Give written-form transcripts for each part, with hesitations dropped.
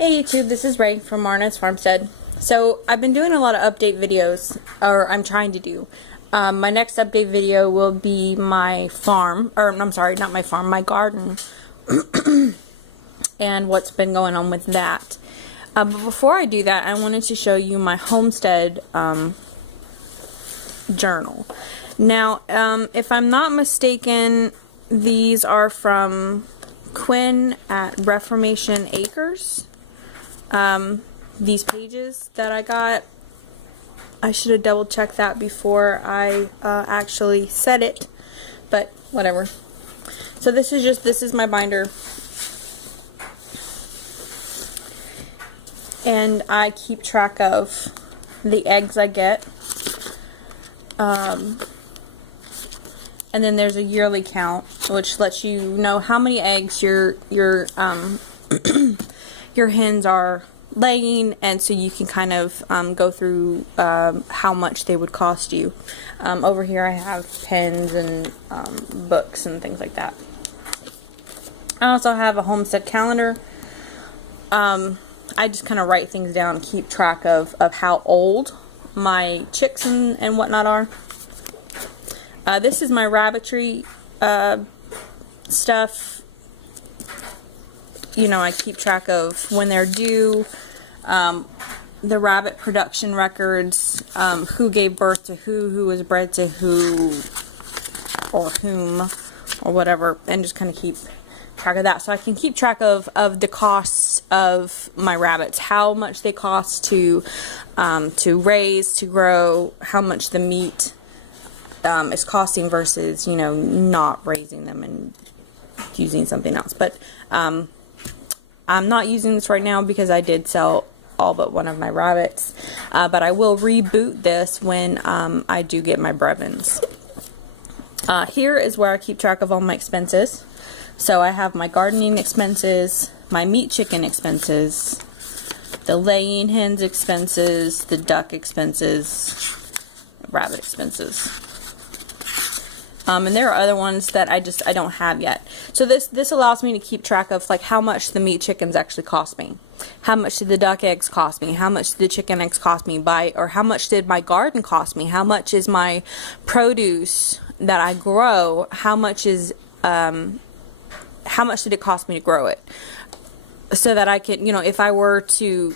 Hey YouTube, this is Ray from Marna's Farmstead. So I've been doing a lot of update videos, or I'm trying to do. My next update video will be my farm, or I'm sorry, not my farm, my garden, and what's been going on with that. But before I do that, I wanted to show you my Homestead Journal. Now, if I'm not mistaken, these are from Quinn at Reformation Acres. These pages that I got, I should have double checked that before I actually said it, but whatever. So this is my binder, and I keep track of the eggs I get, and then there's a yearly count which lets you know how many eggs your hens are laying, and so you can kind of go through how much they would cost you. Over here I have pens and books and things like that. I also have a homestead calendar. I just kind of write things down and keep track of how old my chicks and whatnot are. This is my rabbitry stuff. You know, I keep track of when they're due, the rabbit production records, who gave birth to who was bred to who, or whom, or whatever, and just kind of keep track of that. So I can keep track of the costs of my rabbits, how much they cost to raise, to grow, how much the meat is costing versus, you know, not raising them and using something else. But I'm not using this right now because I did sell all but one of my rabbits, but I will reboot this when I do get my brevins. Here is where I keep track of all my expenses. So I have my gardening expenses, my meat chicken expenses, the laying hens expenses, the duck expenses, rabbit expenses. And there are other ones that I don't have yet. So this allows me to keep track of like how much the meat chickens actually cost me. How much did the duck eggs cost me? How much did the chicken eggs cost me or how much did my garden cost me? How much is my produce that I grow? How much did it cost me to grow it? So that I can, you know, if I were to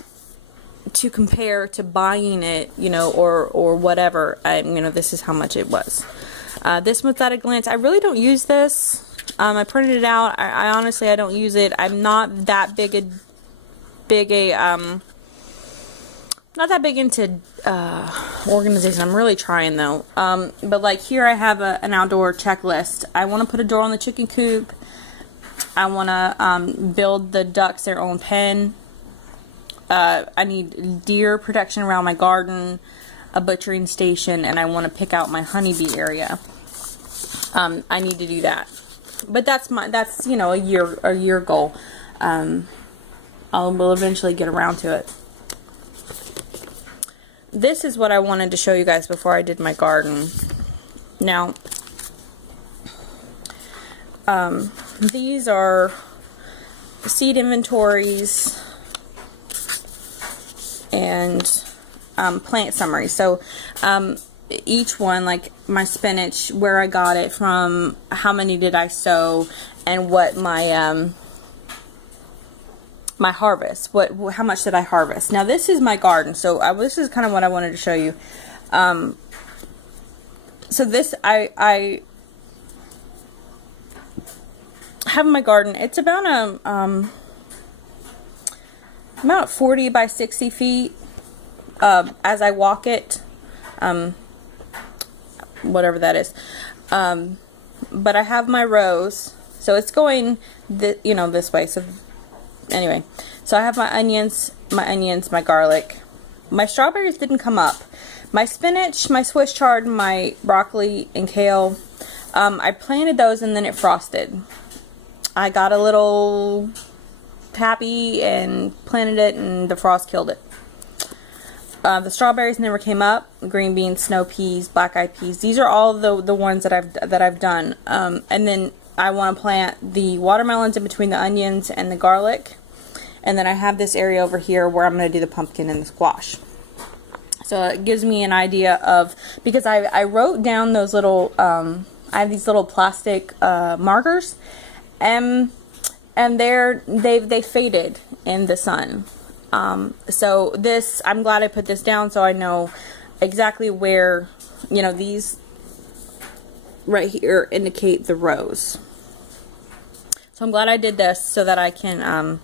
compare to buying it, you know, or whatever, you know, this is how much it was. This one's at a glance. I really don't use this. I printed it out. I honestly, I don't use it. I'm not that big into organization. I'm really trying though. But like here I have an outdoor checklist. I want to put a door on the chicken coop. I want to build the ducks their own pen. I need deer protection around my garden, a butchering station, and I want to pick out my honeybee area. I need to do that, but that's you know, a year goal. We'll eventually get around to it. This is what I wanted to show you guys before I did my garden. Now, these are seed inventories and plant summary. So each one, like my spinach, where I got it from, how many did I sow, and what my my harvest, how much did I harvest. Now this is my garden, so this is kind of what I wanted to show you. So this I have in my garden. It's about about 40 by 60 feet. As I walk it, whatever that is, but I have my rows, so it's going you know, this way. So anyway, so I have my onions, my garlic. My strawberries didn't come up. My spinach, my Swiss chard, my broccoli and kale, I planted those and then it frosted. I got a little happy and planted it, and the frost killed it. The strawberries never came up. Green beans, snow peas, black eyed peas. These are all the ones that I've done. And then I want to plant the watermelons in between the onions and the garlic. And then I have this area over here where I'm going to do the pumpkin and the squash. So it gives me an idea of, because I wrote down those little, I have these little plastic markers, and they faded in the sun. So this, I'm glad I put this down so I know exactly where, you know, these right here indicate the rows. So I'm glad I did this so that I can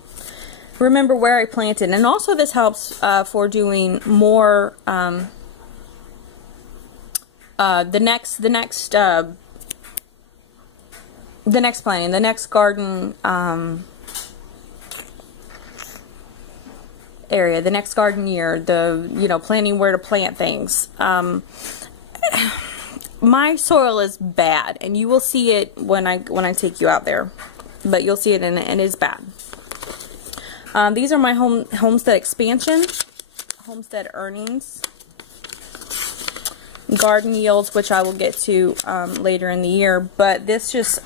remember where I planted. And also this helps for doing more the next planting, the next garden area, the next garden year, you know, planning where to plant things. My soil is bad, and you will see it when I take you out there, but you'll see it, and it is bad. These are my homestead expansion, homestead earnings, garden yields, which I will get to later in the year, but this just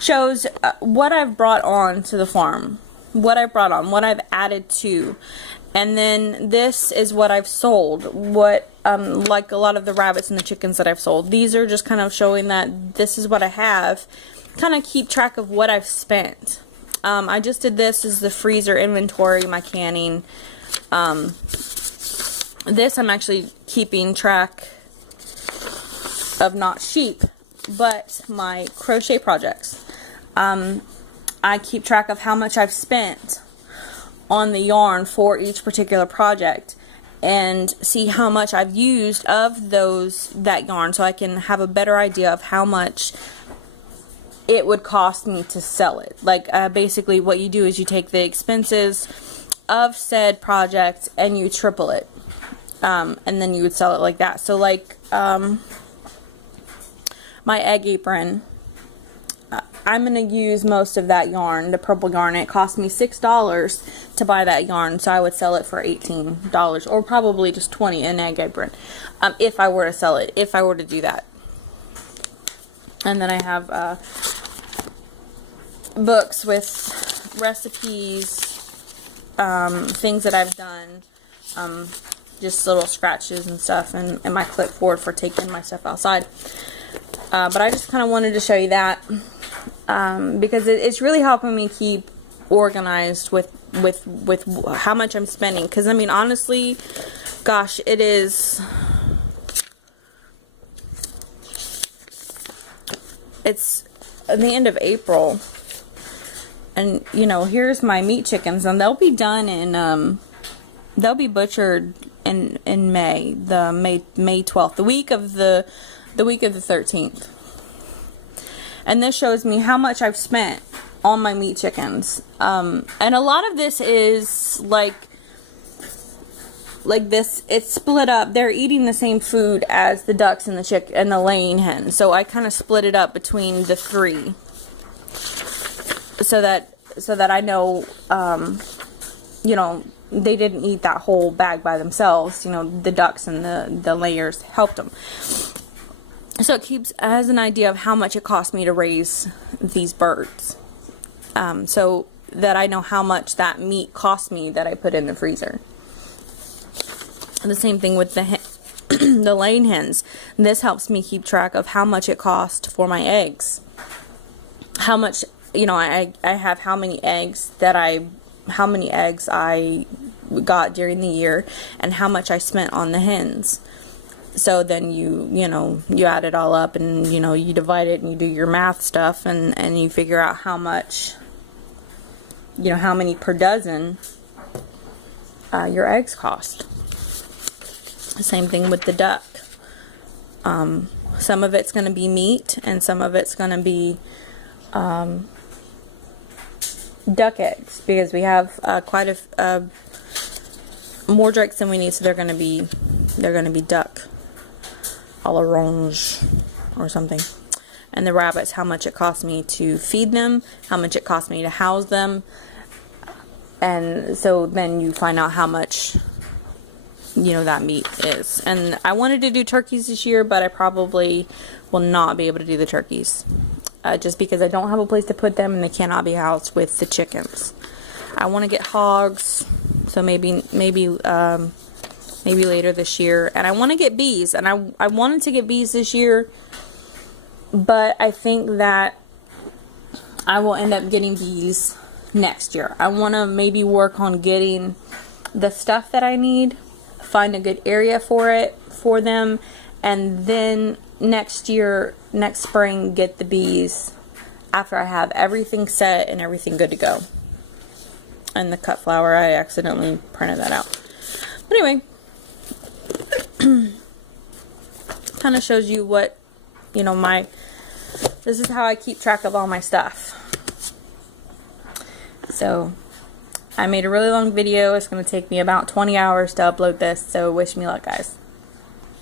shows what I've brought on to the farm, what I've added to. And then this is what I've sold, what like a lot of the rabbits and the chickens that I've sold. These are just kind of showing that this is what I have, kind of keep track of what I've spent. I just did this as the freezer inventory, my canning. This I'm actually keeping track of, not sheep, but my crochet projects. I keep track of how much I've spent on the yarn for each particular project, and see how much I've used of that yarn, so I can have a better idea of how much it would cost me to sell it. Like basically what you do is you take the expenses of said project and you triple it, and then you would sell it like that. So like my egg apron, I'm going to use most of that yarn, the purple yarn. It cost me $6 to buy that yarn, so I would sell it for $18, or probably just $20 an egg apron, if I were to sell it, if I were to do that. And then I have books with recipes, things that I've done, just little scratches and stuff, and my clipboard for taking my stuff outside. But I just kind of wanted to show you that. Because it's really helping me keep organized with how much I'm spending. Because I mean, honestly, gosh, it's the end of April, and you know, here's my meat chickens, and they'll be done in they'll be butchered in May, May 12th, the week of the 13th. And this shows me how much I've spent on my meat chickens. And a lot of this is like this, it's split up. They're eating the same food as the ducks and the laying hens. So I kind of split it up between the three, so that I know, you know, they didn't eat that whole bag by themselves. You know, the ducks and the layers helped them. So it keeps as an idea of how much it cost me to raise these birds, so that I know how much that meat cost me that I put in the freezer. And the same thing with the laying hens. This helps me keep track of how much it cost for my eggs. How much, you know, I have how many eggs I got during the year, and how much I spent on the hens. So then you add it all up, and you know, you divide it, and you do your math stuff, and you figure out how much, you know, how many per dozen your eggs cost. Same thing with the duck. Some of it's going to be meat, and some of it's going to be duck eggs, because we have quite a more ducks than we need, so they're going to be duck à l'orange or something. And the rabbits, how much it cost me to feed them, how much it cost me to house them, and so then you find out how much, you know, that meat is. And I wanted to do turkeys this year, but I probably will not be able to do the turkeys, just because I don't have a place to put them, and they cannot be housed with the chickens. I want to get hogs, so maybe later this year. And I want to get bees, and I wanted to get bees this year, but I think that I will end up getting bees next year. I want to maybe work on getting the stuff that I need, find a good area for them, and then next spring, get the bees after I have everything set and everything good to go. And the cut flower, I accidentally printed that out. But anyway, kind of shows you what, you know, this is how I keep track of all my stuff. So, I made a really long video. It's going to take me about 20 hours to upload this, so wish me luck, guys.